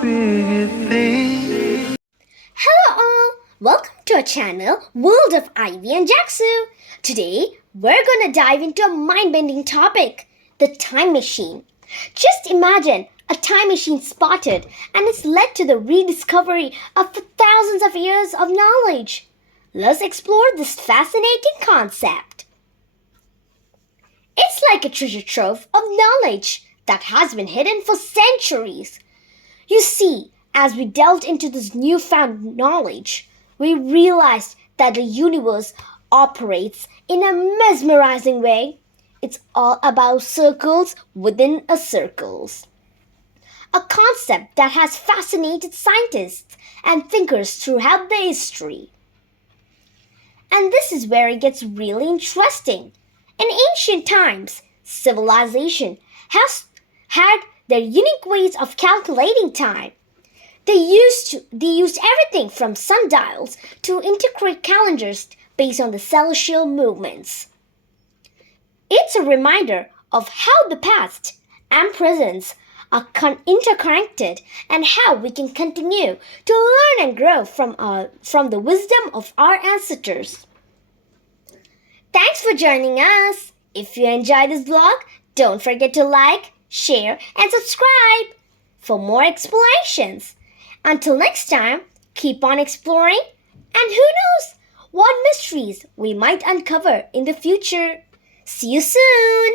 Hello all! Welcome to our channel World of Ivy and Jacksu. Today we're gonna dive into a mind-bending topic, the time machine. Just imagine a time machine spotted and it's led to the rediscovery of thousands of years of knowledge. Let's explore this fascinating concept. It's like a treasure trove of knowledge that has been hidden for centuries. You see, as we delved into this newfound knowledge, we realized that the universe operates in a mesmerizing way. It's all about circles within a circles. A concept that has fascinated scientists and thinkers throughout the history. And this is where it gets really interesting. In ancient times, civilization has had their unique ways of calculating time. They used everything from sundials to integrate calendars based on the celestial movements. It's a reminder of how the past and present are interconnected and how we can continue to learn and grow from the wisdom of our ancestors. Thanks for joining us. If you enjoyed this vlog, don't forget to like, share, and subscribe for more explorations. Until next time, keep on exploring, and who knows what mysteries we might uncover in the future. See you soon!